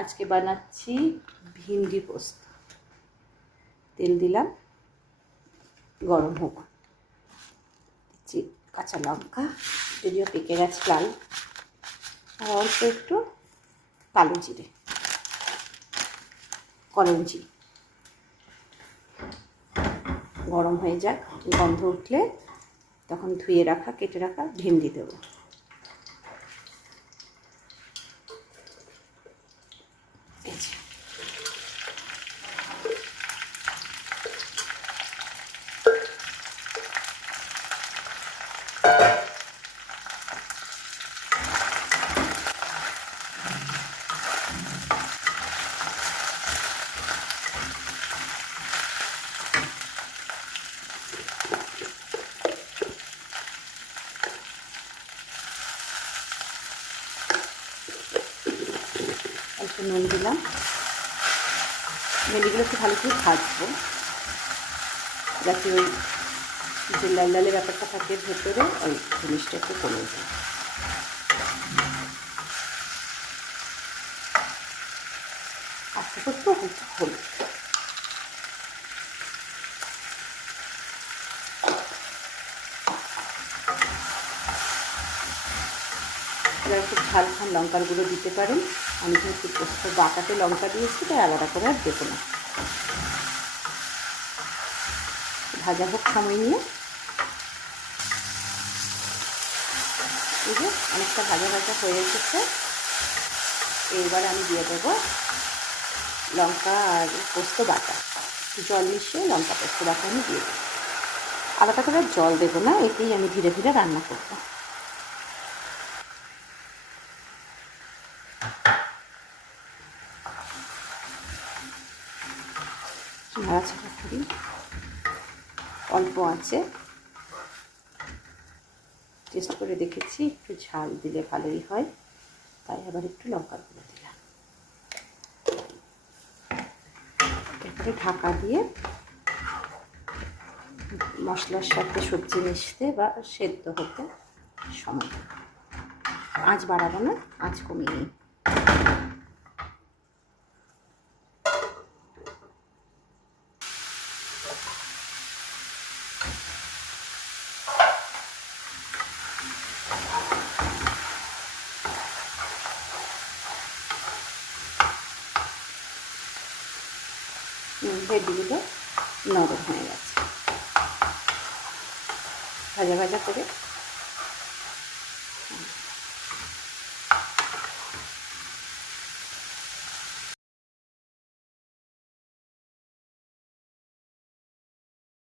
আজকে বানাচ্ছি ভিন্ডি পোস্ত। তেল দিলাম, গরম হোক। দিচ্ছি কাঁচা লঙ্কা, যদিও পেকে গেছে লাল, আর অল্প একটু কালো জিরে, করঞ্জি। গরম হয়ে যাক, গন্ধ উঠলে তখন ধুয়ে রাখা কেটে রাখা ভেন্ডি দেবো। একটু নুন দিলাম। ভেন্ডিগুলো একটু ভালো করে ভাজবো, যাতে ওই যে লাল লালের ব্যাপারটা থাকে ভেতরে, ওই জিনিসটা একটু কমে যায়। আস্তে করতে হলুদ একটু ঝাল খান লঙ্কার গুঁড়ো দিতে পারেন। আমি কিন্তু পোস্ত বাটাতে লঙ্কা দিয়েছি, তাই আলাদা করে আর দেবো না। ভাজা হোক সময় নিয়ে। এই যে অনেকটা ভাজা ভাজা হয়ে এসেছে, এইবার আমি দিয়ে দেবো লঙ্কা আর পোস্ত বাটা। জল মিশিয়ে লঙ্কা পোস্ত বাটা আমি দিয়ে দেবো। আলাদা করে জল দেবো না, এতেই আমি ধীরে ধীরে রান্না করবো। নাড়াচাড়া করি অল্প আছে। টেস্ট করে দেখেছি, একটু ঝাল দিলে ভালোই হয়, তাই আবার একটু লঙ্কার গুঁড়ো দিলাম। এরপরে ঢাকা দিয়ে মশলার সাথে সবজি মিশতে বা সেদ্ধ হতে সময়। আঁচ বাড়াবো না, আঁচ কমিয়ে নিই। ভেন্ডিগুলো নরম হয়ে গেছে। ভাজা ভাজা করে